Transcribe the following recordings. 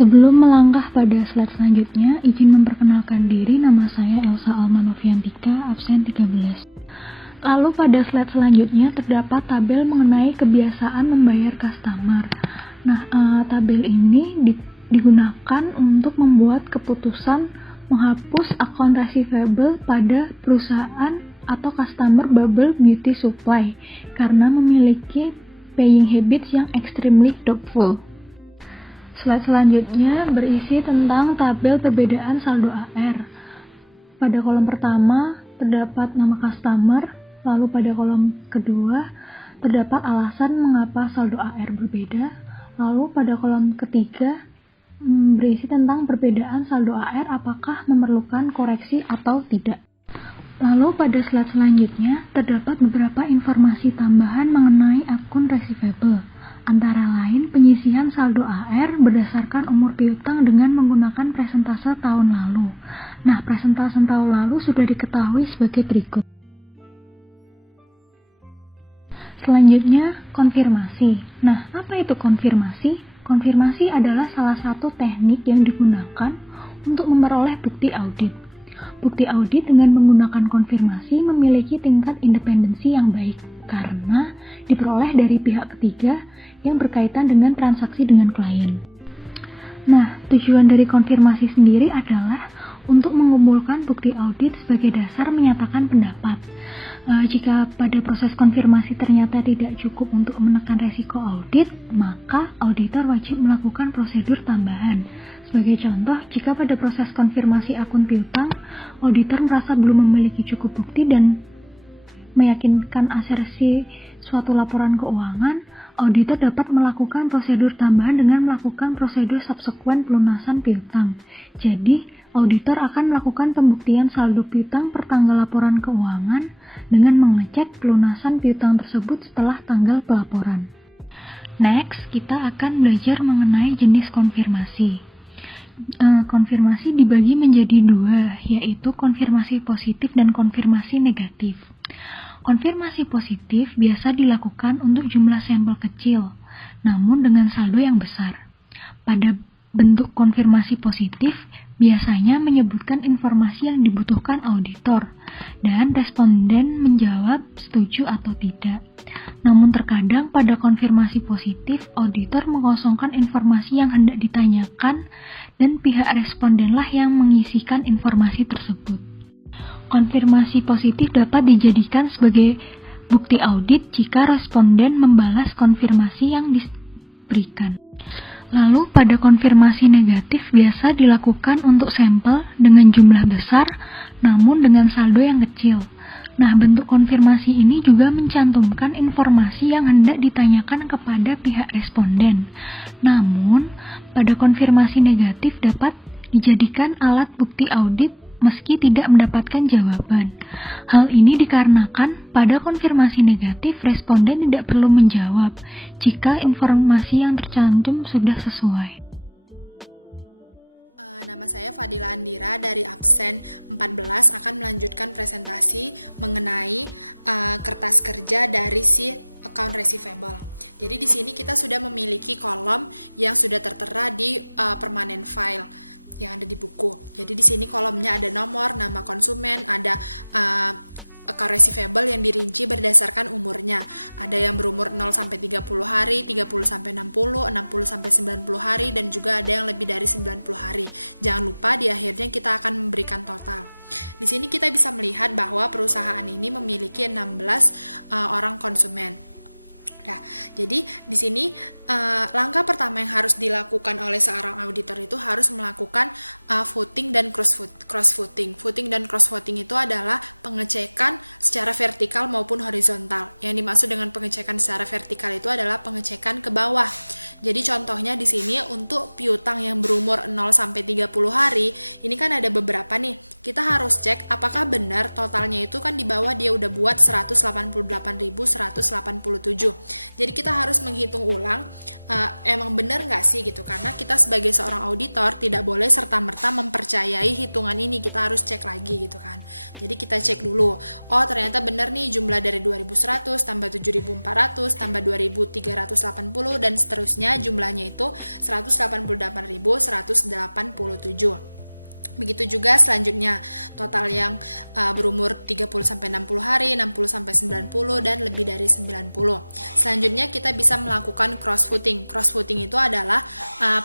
Sebelum melangkah pada slide selanjutnya, izin memperkenalkan diri, nama saya Elsa Almanoviantika, absen 13. Lalu pada slide selanjutnya terdapat tabel mengenai kebiasaan membayar customer. Nah, tabel ini digunakan untuk membuat keputusan menghapus akun receivable pada perusahaan atau customer bubble beauty supply karena memiliki paying habits yang extremely doubtful. Slide selanjutnya berisi tentang tabel perbedaan saldo AR. Pada kolom pertama terdapat nama customer, lalu pada kolom kedua terdapat alasan mengapa saldo AR berbeda, lalu pada kolom ketiga berisi tentang perbedaan saldo AR apakah memerlukan koreksi atau tidak. Lalu pada slide selanjutnya terdapat beberapa informasi tambahan mengenai akun receivable. Antara lain penyisihan saldo AR berdasarkan umur piutang dengan menggunakan persentase tahun lalu. Nah, persentase tahun lalu sudah diketahui sebagai berikut. Selanjutnya, konfirmasi. Nah, apa itu konfirmasi? Konfirmasi adalah salah satu teknik yang digunakan untuk memperoleh bukti audit. Bukti audit dengan menggunakan konfirmasi memiliki tingkat independensi yang baik karena diperoleh dari pihak ketiga yang berkaitan dengan transaksi dengan klien. Nah, tujuan dari konfirmasi sendiri adalah untuk mengumpulkan bukti audit sebagai dasar menyatakan pendapat. Jika pada proses konfirmasi ternyata tidak cukup untuk menekan resiko audit, maka auditor wajib melakukan prosedur tambahan. Sebagai contoh, jika pada proses konfirmasi akun piutang, auditor merasa belum memiliki cukup bukti dan meyakinkan asersi suatu laporan keuangan, auditor dapat melakukan prosedur tambahan dengan melakukan prosedur subsequent pelunasan piutang. Jadi, auditor akan melakukan pembuktian saldo piutang per tanggal laporan keuangan dengan mengecek pelunasan piutang tersebut setelah tanggal pelaporan. Next, kita akan belajar mengenai jenis konfirmasi. Konfirmasi dibagi menjadi dua, yaitu konfirmasi positif dan konfirmasi negatif. Konfirmasi positif biasa dilakukan untuk jumlah sampel kecil, namun dengan saldo yang besar. Pada bentuk konfirmasi positif biasanya menyebutkan informasi yang dibutuhkan auditor, dan responden menjawab setuju atau tidak. Namun terkadang pada konfirmasi positif, auditor mengosongkan informasi yang hendak ditanyakan dan pihak respondenlah yang mengisikan informasi tersebut. Konfirmasi positif dapat dijadikan sebagai bukti audit jika responden membalas konfirmasi yang diberikan. Lalu pada konfirmasi negatif biasa dilakukan untuk sampel dengan jumlah besar namun dengan saldo yang kecil. Nah, bentuk konfirmasi ini juga mencantumkan informasi yang hendak ditanyakan kepada pihak responden. Namun, pada konfirmasi negatif dapat dijadikan alat bukti audit meski tidak mendapatkan jawaban. Hal ini dikarenakan pada konfirmasi negatif responden tidak perlu menjawab jika informasi yang tercantum sudah sesuai. Nama saya Fadila Andira dari absen 14 akan melanjutkan presentasi mengenai kertas kerja dari si account receivable. Jadi di sini kita sudah memiliki kolom yang sudah tertera di permanent file yang ada di buku. Jadi di sini kolomnya ada nomor, nama konsumen, ada account receivable yang dirinci berdasarkan umurnya. Ada yang berumur 0 sampai 30 hari, 30 sampai 60, 60 sampai 90 hari dan juga ada yang lebih dari 90 hari. Jangan lupa di akhirnya kita akan memberikan total. Di sini kita bisa melihat bahwa perusahaan ini memiliki 16 orang konsumen. Nah, jadi di sini langkah pertama yang harus dilakukan oleh seorang auditor itu harus melakukan voting dan cross voting. Voting dan cross voting itu adalah pengecekan secara vertikal maupun horizontal. Yang dimaksud dengan pengecekan secara vertikal itu adalah pengecekan ke bawah. Jadi contohnya di sini untuk piutang yang berumur 0 sampai 30 hari, ini kan ada beberapa nih. Kita harus cek apakah benar totalnya itu kan di bawah dia udah buat 188.187. Jadi kita harus menghitung ulang emang benar nggak sih gitu, karena kita sebagai seorang auditor tidak boleh serta-merta mempercayai hitungan ini, kita harus cek lagi gitu kan. Jadi kita cek dulu, oh ternyata benar nih jumlah dari 2100 tambah 7400 tambah 2380 dan seterusnya selanjutnya jumlahnya itu 188.187. Begitu juga selanjutnya total yang berumur 30-60 hari, 60-90 dan lebih dari 90. Selanjutnya kita bisa melakukan cross footing. Cross footing itu adalah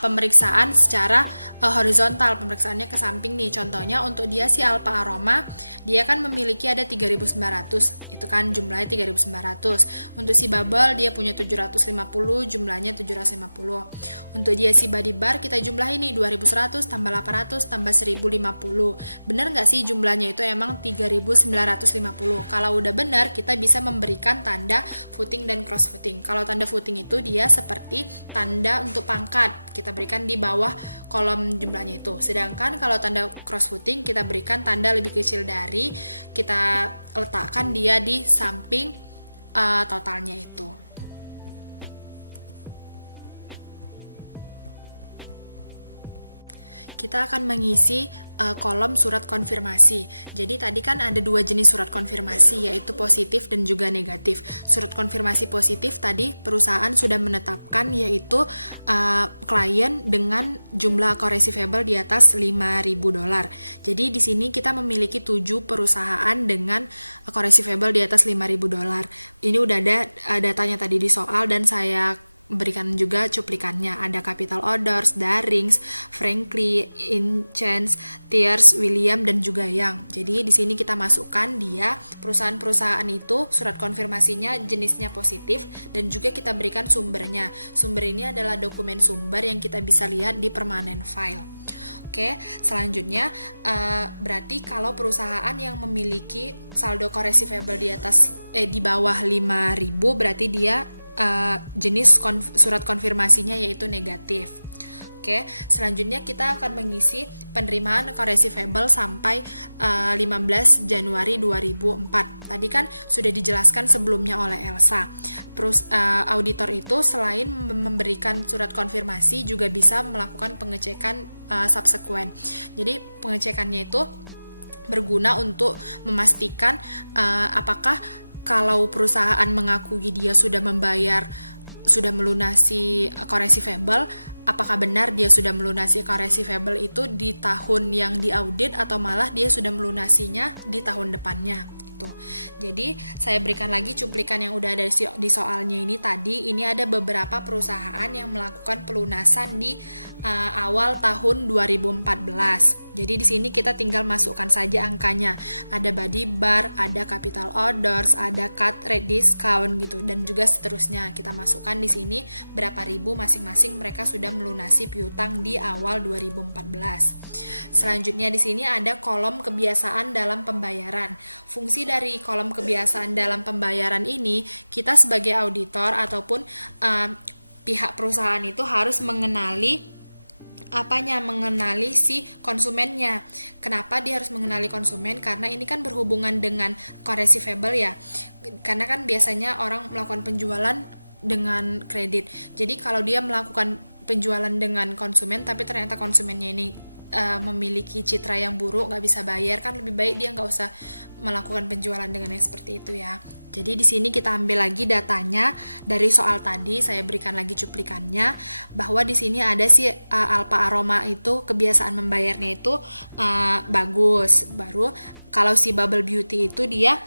pemeriksaan secara horizontal, pemeriksaannya ke samping nih. Contohnya untuk dia si alpha aroma, dia kan memiliki ada 3.900, itu kan jumlahnya 3.900. Untuk si bubble dia punya 750, jumlahnya 750. Untuk dia si body bar kita jumlah ini 2.100 tambah 800 tambah 1.050. Benar nggak sih jumlahnya itu emang 3.950? Kalau udah benar, kita bisa memberikan tanda footing dan cross footing. Kalau tanda footing itu dia seperti tanda untuk pangkat, kita berikan di bawah kolom jumlahnya itu. Sedangkan kalau tanda cross footing kita berikan tanda lebih kecil dari, kita letakkan dia di samping totalnya itu. Kita akan mengisi kolom surat konfirmasi. Jadi tadi kan ada dua jenis surat konfirmasi, yaitu positif dan juga negatif. Surat konfirmasi positif tadi perusahaan sudah menetapkan, yaitu klien dengan jumlah account receivable di atas $5.000. Jadi di sini kita memiliki 7 perusahaan dengan account receivable di atas $5.000. Ini udah ada datanya tadi di soal dan saya berikan juga cuplikannya. Ada Capital Orders, Darings, Frankly, Inchance, Tears, William dan juga Young. Jadi di sini kita masukkan dia perusahaan-perusahaan itu surat konfirmasinya jenisnya positif dan juga kita berikan sumbernya. Sumber ini adalah dokumen sumber yang kita bisa lihat di permanent file. Oke, selanjutnya berarti kalau perusahaan yang memiliki saldo core receivable di bawah 5.000 berarti dia jenis surat konfirmasinya yaitu negatif. Oke, selanjutnya kita akan mengisi penerimaan account receivable sampai 15 Januari 2004. Tadi kan sudah dijelaskan sebelumnya oleh Elsa. Auditor itu selain memberikan surat konfirmasi juga bisa melakukan pengecekan subsequent. Jadi pengecekannya itu berguna untuk memastikan apakah kalau perusahaan mengakui dia sudah melunasi account receivable, apakah benar dia sudah melunasi account receivable itu di tahun yang diaudit atau malah dia sudah melunasinya di tahun depannya. Jadi saya berikan lagi cuplikan yang udah ada di soalnya ini tadi. Ini ada beberapa perusahaan yang melakukan pelunasan di awal tahun 2014. Jadi di sini kita tinggal masukkan saja angkanya. Ada body bar, ada capital orders, ada cut rate discount gitu dan juga seterusnya. Kita masukkan di sini berapa ribu masing-masing mereka sudah melunasi piutang di awal 2014. Selanjutnya di sini ada kolom kebiasaan dalam pembayaran. Fungsi dari kolom kebiasaan dalam pembayaran ini, kita sebagai auditor ataupun pihak perusahaan itu harus mengenali si konsumennya. Kenapa dia harus mengenali konsumen? Karena ini kan berhubungan dengan account receivable ya. Karena kan biasanya orang melakukan penjualan dengan kredit. Jadi kalau dia melakukan penjualan dengan konsumen tapi ternyata konsumennya ini memiliki citra yang buruk, nggak bisa bayar, kan lebih baik dia nggak usah melakukan penjualan dengan yang seperti itu ya. Jadi di sini kita ambil lagi datanya dari soal tadi, saya berikan lagi cuplikannya bahwa di sini ada si alpha aroma itu kebiasaan membayarnya itu bagus. Baru kalau si bubble beauty itu dia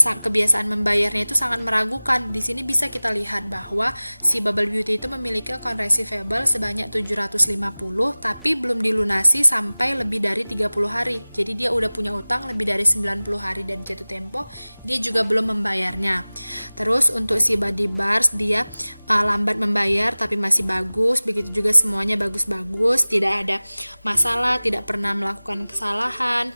kebiasaan membayarnya itu sangat meragukan. Di sini bisa kita lihat bahwa si bubble beauty itu memiliki account receivable sebanyak 750 tapi belum dilunasi sampai lebih dari 30 hari. Jadi dia udah punya utang lebih dari 90 hari dan jatuh tempo, dia juga belum membayarnya. Terus untuk si body bars dia lambat membayar tapi masih bagus, begitu juga semuanya bagus-bagus, tidak ada masalah, tidak pernah melakukan kesalahan.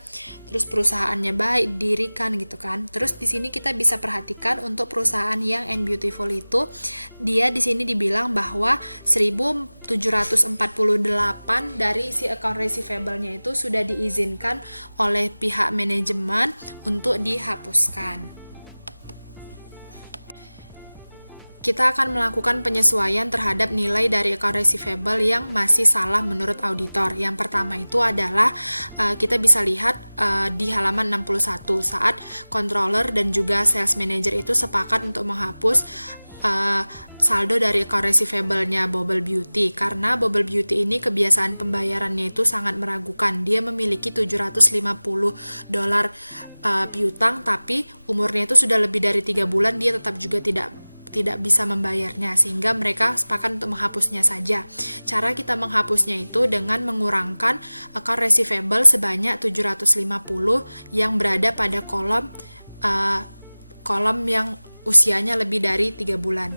Terus perusahaannya baik didirikan gitu kan. Terus di sini kita bisa perhatikan untuk perusahaan yang and beautiful itu dia di sini dibilang bahwa 1748 dari si account receivable-nya itu sudah diizinkan oleh pihak manajemen untuk dihapuskan. Kita akan melakukan penyesuaian terhadap nilai dari account receivable yang masih salah menurut auditor. Yang pertama itu adalah kita bisa lihat di halaman 61 saat controller dan juga sales manager itu sepakat untuk menghapus saldo dari account receivable-nya Bubble Beauty, karena Bubble Beauty ini kebiasaan pembayarannya itu sangat meragukan. Dia memiliki $750 piutang, tapi umurnya itu sudah lebih dari 3 bulan, dia tetap juga tidak bisa membayarnya, sehingga mereka sepakat untuk menghapusnya saja. Cara kita menghapusnya itu dengan mengurangkan account receivable sebanyak 750 yang berada pada kolom yang usianya lebih dari 3 bulan.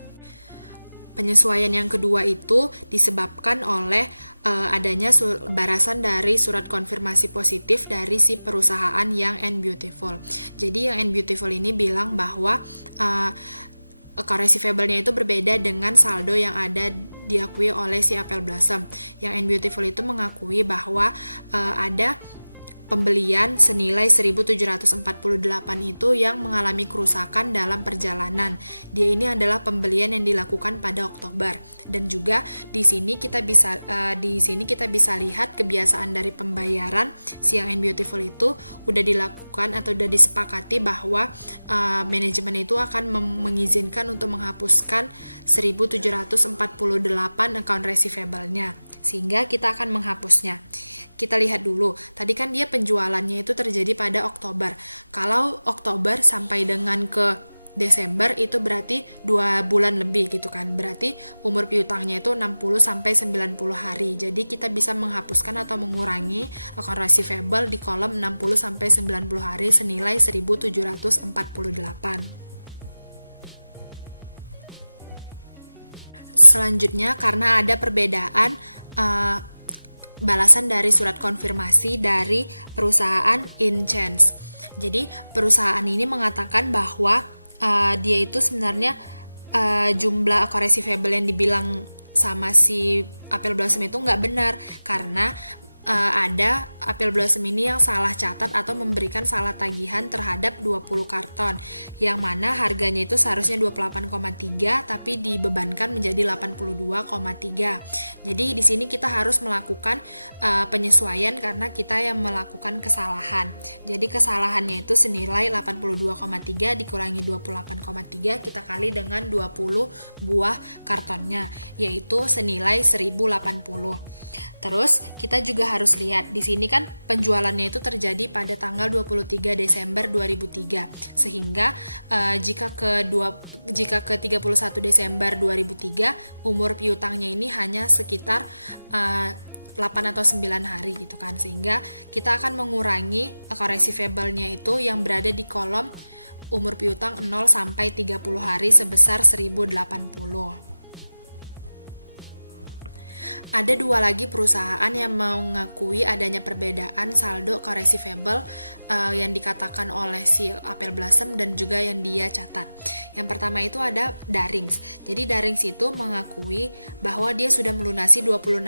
Penyesuaian yang kedua itu disebabkan oleh adanya balasan dari surat konfirmasi positif dari si perusahaan Young and Beautiful. Jadi Young and Beautiful ini bilang bahwa account receivable-nya itu berbeda dengan saldo yang ada diakui oleh si Apple Blossom. Young and Beautiful itu mengakui bahwa ada pembelian senilai 1.748 itu yang mengalami kerusakan dalam perjalanan. Dia ini adalah pembelian yang dilakukan pada Oktober, dan juga di sini kita bisa lihat kebiasaan dari pembayaran si Young and Beautiful itu udah dilakukan atau udah disepakati bahwa manajemen itu akan mengizinkan untuk menghapuskan 1.748 account receivable-nya, sehingga kita akan menghapusnya. Kita lihat dulu, tadi kan dia penjualannya itu terjadi pada Oktober. Kalau Oktober sampai dengan ke Desember itu berarti 2 bulan lebih gitu kan. Berarti umur piutangnya itu 60-90 hari. Jadi kita bisa menghapuskan atau mengurangi account receivable di kolom 60-90 hari senilai 1.748. Selanjutnya, karena ada perbedaan balasan dari surat konfirmasi dari perusahaan InChange. Jadi perusahaan ini mengatakan bahwa dia itu sebenarnya jumlah account receivable yang dibilang sama si Apple Blossom itu nggak benar, karena ada Apple Blossom ini yang salah catat atau memberikan salah tagihan terhadap 20 karton, yang mana harganya itu seharusnya 28,3 tapi dibebankan menjadi 82,3. Jadi di sini kita harus melakukan penyesuaian karena kita yang melakukan kesalahan. Jadi kesalahannya itu senilai 82,3 dikurangi 28,3 kita kali dengan 20 buah kartonnya, yaitu senilai 1080. Terus kita juga harus lihat di sini kan penjualannya itu terjadi pada tanggal 23 Desember 2003. Sehingga jika ke 31 Desember 2003 umur piutangnya ini hanya sekitar 8 atau 9 hari gitu kan. Sehingga kita akan mengurangi account receivable-nya itu yang berada di kolom umur piutang 0 sampai 30 hari sebesar 1080. Ada 2 lagi perusahaan yang mengakui adanya perbedaan saldo account receivable yang dikatakan oleh si Apple Blossom dan juga yang dia catat. Yang pertama itu ada Darings. Jadi Darings itu mengakui bahwa dia sudah melunasi 26.000,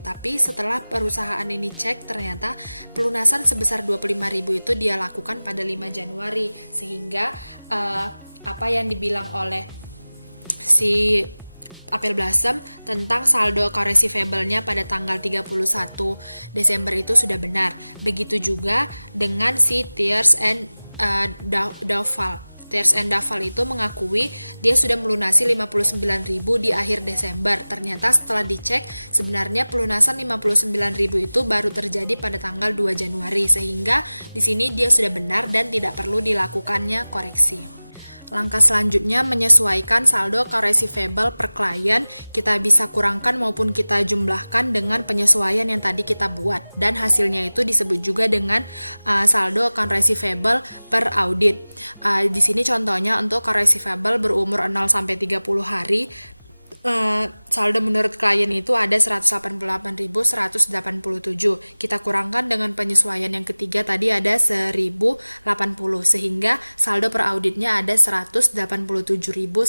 tapi setelah perusahaan ini cek ternyata pelunasan sebesar 25.000 itu dia lakukan pada 5 Januari, sehingga apa yang dibilang oleh si Apple Blossom tentang saldo account receivable-nya pada tanggal 31 Desember itu sudah benar. Begitu juga dengan si Tears and Duval. Tears and Duval itu mengakui dia sudah melunasi 59.000 di akhir Desember. Ternyata setelah dicek sebenarnya pelunasan 59.000 itu baru terjadi pada tanggal 2 Januari, sehingga di sini dia sudah benar dan tidak perlu dilakukannya koreksi. Langkah selanjutnya menyesuaikan saldo account receivable per klien. Kita bisa kurangkan maupun kita jumlahkan dengan penyesuaian yang tadi kita buat, dan hasilnya itu disebut juga dengan saldo account receivable per audit. Di sini contohnya untuk account receivable berumur 0 sampai 30 hari. Saldo menurut klien itu ada 188.187. Kita kurangkan dengan penyesuaian yang ketiga tadi ada 1080, sehingga saldo per auditnya ada 187.107.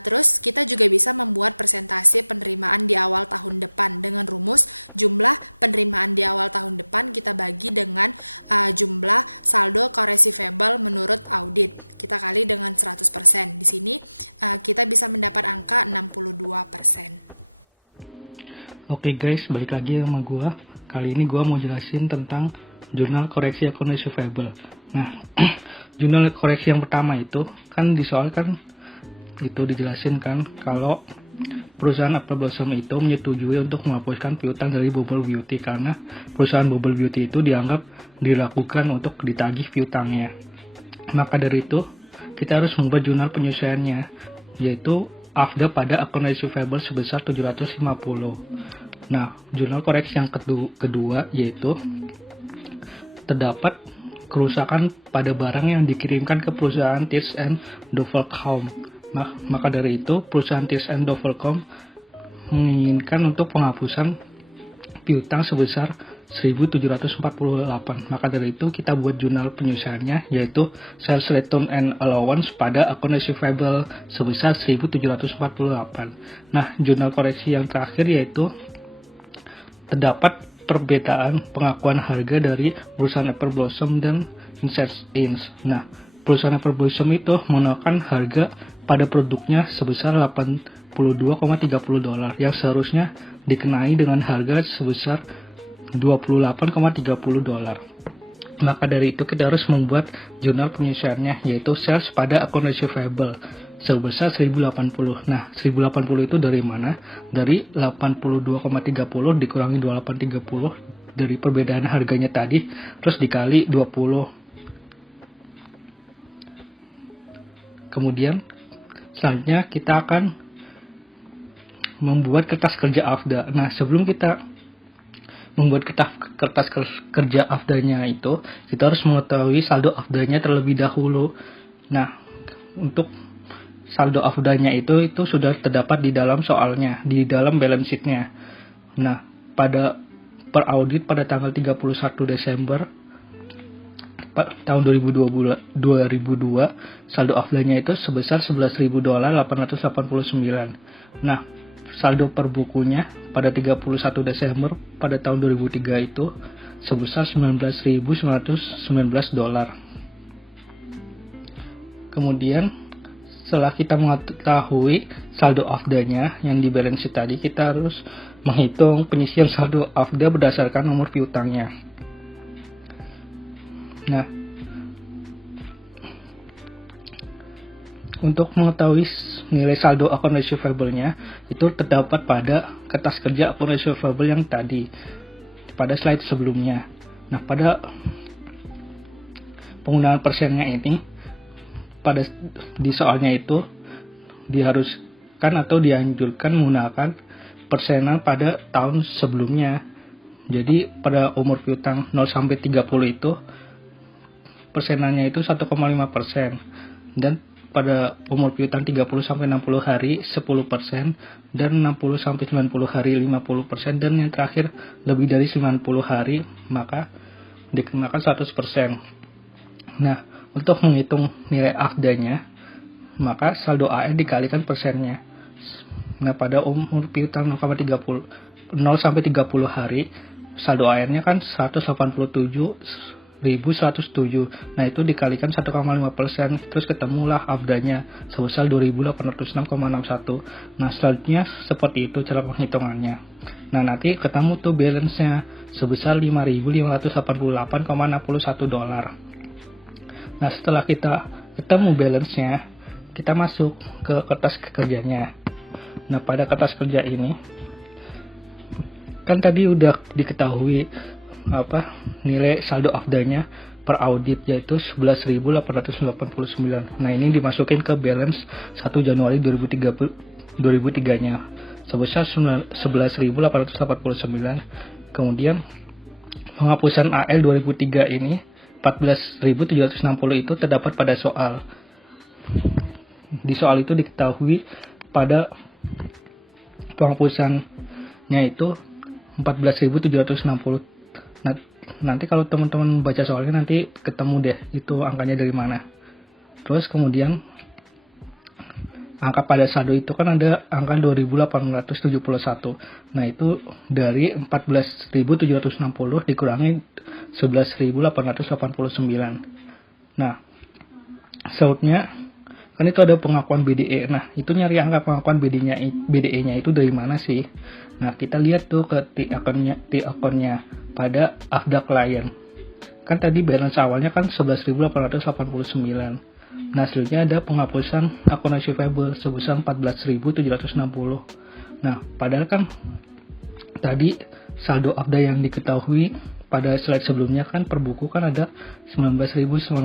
Terus kita juga bisa membuat presentasi penerimaan di awal tahun depan dengan rumus jumlah penerimaan di awal tahun depan kita bagi dengan jumlah saldo account receivable menurut audit. Kita kali dengan 100%. Di sini kita bisa mendapat angka 62%. Oke guys, balik lagi sama gue. Kali ini gue mau jelasin tentang jurnal koreksi account receivable. Nah, jurnal koreksi yang pertama itu kan di soal kan itu dijelasin kan kalau perusahaan Apple Blossom itu menyetujui untuk menghapuskan piutang dari Bubble Beauty karena perusahaan Bubble Beauty itu dianggap dilakukan untuk ditagih piutangnya. Maka dari itu kita harus membuat jurnal penyesuaiannya, yaitu AFDA pada akun receivable sebesar 750. Nah, jurnal koreksi yang kedua yaitu terdapat kerusakan pada barang yang dikirimkan ke perusahaan Tears and Dovelcom. Maka dari itu, perusahaan Tears and Dovelcom menginginkan untuk penghapusan piutang sebesar 1.748. Maka dari itu, kita buat jurnal penyelesaiannya, yaitu Sales Return and Allowance pada akun receivable sebesar 1.748. Nah, jurnal koreksi yang terakhir yaitu terdapat perbedaan pengakuan harga dari perusahaan Apple Blossom dan Insights Inc. Nah, perusahaan Apple Blossom itu menaikkan harga pada produknya sebesar $82,30 yang seharusnya dikenai dengan harga sebesar $28,30. Maka dari itu kita harus membuat jurnal penyesuaiannya, yaitu sales pada akun receivable sebesar 1080. Nah, 1080 itu dari mana? Dari 82,30 dikurangi 28,30 dari perbedaan harganya tadi, terus dikali 20. Kemudian selanjutnya kita akan membuat kertas kerja AFDA. Nah, sebelum kita membuat kertas kerja AFDA-nya itu, kita harus mengetahui saldo AFDA-nya terlebih dahulu. Nah, untuk saldo AFDA-nya itu sudah terdapat di dalam soalnya, di dalam balance sheet-nya. Nah, pada per audit pada tanggal 31 Desember tahun 2002, saldo AFDA-nya itu sebesar $11.889. Nah, saldo per bukunya pada 31 Desember pada tahun 2003 itu sebesar $19.919. Kemudian setelah kita mengetahui saldo AFDA-nya yang di balance sheet tadi, kita harus menghitung penyisian saldo AFDA berdasarkan nomor piutangnya. Nah, untuk mengetahui nilai saldo akun receivable-nya itu terdapat pada kertas kerja akun receivable yang tadi pada slide sebelumnya. Nah, pada penggunaan persennya ini di soalnya itu diharuskan atau dianjurkan menggunakan persenan pada tahun sebelumnya. Jadi pada umur piutang 0 sampai 30 itu persenannya itu 1,5%, dan pada umur piutang 30 sampai 60 hari 10%, dan 60 sampai 90 hari 50%, dan yang terakhir lebih dari 90 hari maka dikenakan 100%. Nah, untuk menghitung nilai AFDA-nya, maka saldo AR dikalikan persennya. Nah, pada umur piutang 0 sampai 30 hari, saldo AR-nya kan 187.107. Nah, itu dikalikan 1,5%, terus ketemulah AFDA-nya sebesar 2.806,61. Nah, selanjutnya seperti itu cara penghitungannya. Nah, nanti ketemu tuh balance-nya sebesar $5.588,61. Nah, setelah kita ketemu balance-nya, kita masuk ke kertas kerjanya. Nah, pada kertas kerja ini kan tadi udah diketahui nilai saldo AFDA-nya per audit, yaitu 11.889. Nah, ini dimasukin ke balance 1 Januari 2003-nya sebesar 11.889. Kemudian penghapusan AL 2003 ini 14.760 itu terdapat pada soal. Di soal itu diketahui pada penghapusannya itu 14.760. Nah, nanti kalau teman-teman baca soalnya nanti ketemu deh itu angkanya dari mana. Terus kemudian angka pada saldo itu kan ada angka 2.871. Nah, itu dari 14.760 dikurangi 11.889. Nah, selanjutnya kan itu ada pengakuan BDE. Nah, itu nyari angka pengakuan BDE-nya itu dari mana sih? Nah, kita lihat tuh ke T-akunnya pada AFDA klien. Kan tadi balance awalnya kan 11.889. Nah, selanjutnya ada penghapusan akun receivable sebesar 14.760. Nah, padahal kan tadi saldo AFDA yang diketahui pada slide sebelumnya kan per buku kan ada 19.919.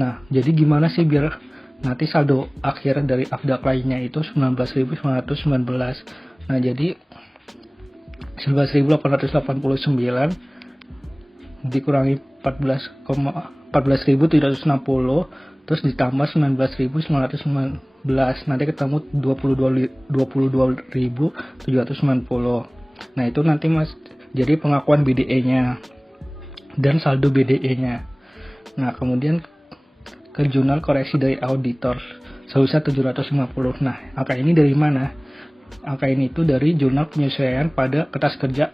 Nah, jadi gimana sih biar nanti saldo akhir dari AFDA lainnya itu 19.919. Nah, jadi 11.889 dikurangi 14.760 terus ditambah 19.919, nanti ketemu 22.790. Nah, itu nanti Mas jadi pengakuan BDE-nya dan saldo BDE-nya. Nah, kemudian ke jurnal koreksi dari auditor sebesar 750. Nah, angka ini dari mana? Angka ini itu dari jurnal penyesuaian pada kertas kerja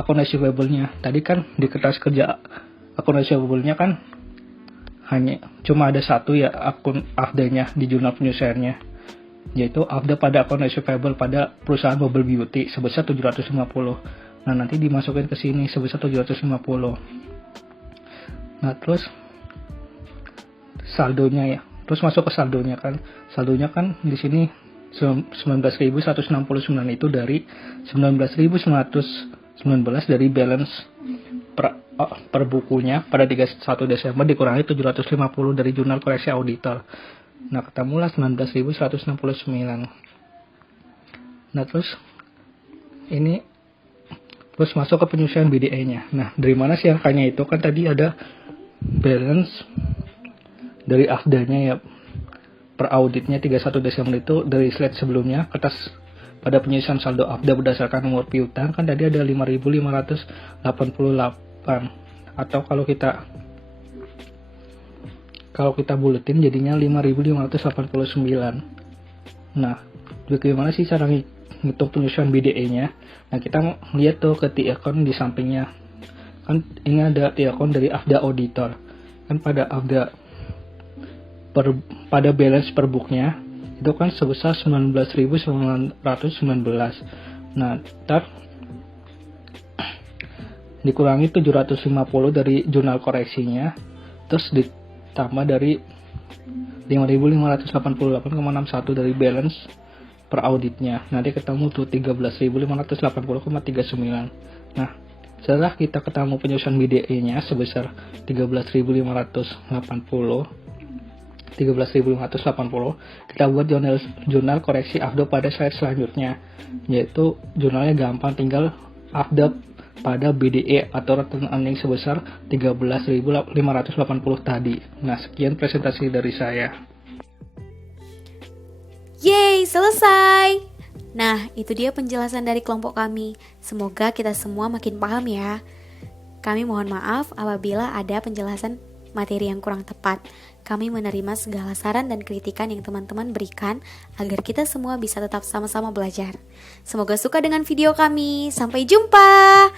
akun receivable-nya. Tadi kan di kertas kerja akun receivable-nya kan hanya cuma ada satu ya akun AFDA-nya di jurnal penyesuaiannya, yaitu AFDA pada akun receivable pada perusahaan Bubble Beauty sebesar 750. Nah, nanti dimasukin ke sini sebesar 750. Nah, terus saldonya ya. Terus masuk ke saldonya kan. Saldonya kan di sini 19.169 itu dari 19.919 dari balance per bukunya pada 31 Desember dikurangi 750 dari jurnal koreksi auditor. Nah, ketemulah 19.169. Nah, terus ini terus masuk ke penyesuaian BDE-nya. Nah, dari mana sih angkanya itu? Kan tadi ada balance dari AFDA-nya ya per auditnya 31 Desember itu dari slide sebelumnya, kertas pada penyusunan saldo AFDA berdasarkan nomor piutang kan tadi ada 5.588, atau kalau kita buletin jadinya 5.589. Nah, bagaimana sih cara ngitung penyusunan BDE-nya? Nah, kita lihat tuh ke T-account di sampingnya. Kan ini ada T-account dari AFDA auditor. Kan pada AFDA pada balance per booknya itu kan sebesar 19.919. Nah, ntar dikurangi 750 dari jurnal koreksinya, terus ditambah dari 5.588,61 dari balance per auditnya. Nanti ketemu tuh 13.580,39. Nah, setelah kita ketemu penyusunan BDE-nya sebesar 13.580, kita buat jurnal koreksi AFDA pada slide selanjutnya, yaitu jurnalnya gampang, tinggal AFDA pada BDE atau return earning sebesar 13.580 tadi. Nah, sekian presentasi dari saya. Yeay, selesai! Nah, itu dia penjelasan dari kelompok kami. Semoga kita semua makin paham ya. Kami mohon maaf apabila ada penjelasan materi yang kurang tepat. Kami menerima segala saran dan kritikan yang teman-teman berikan agar kita semua bisa tetap sama-sama belajar. Semoga suka dengan video kami. Sampai jumpa!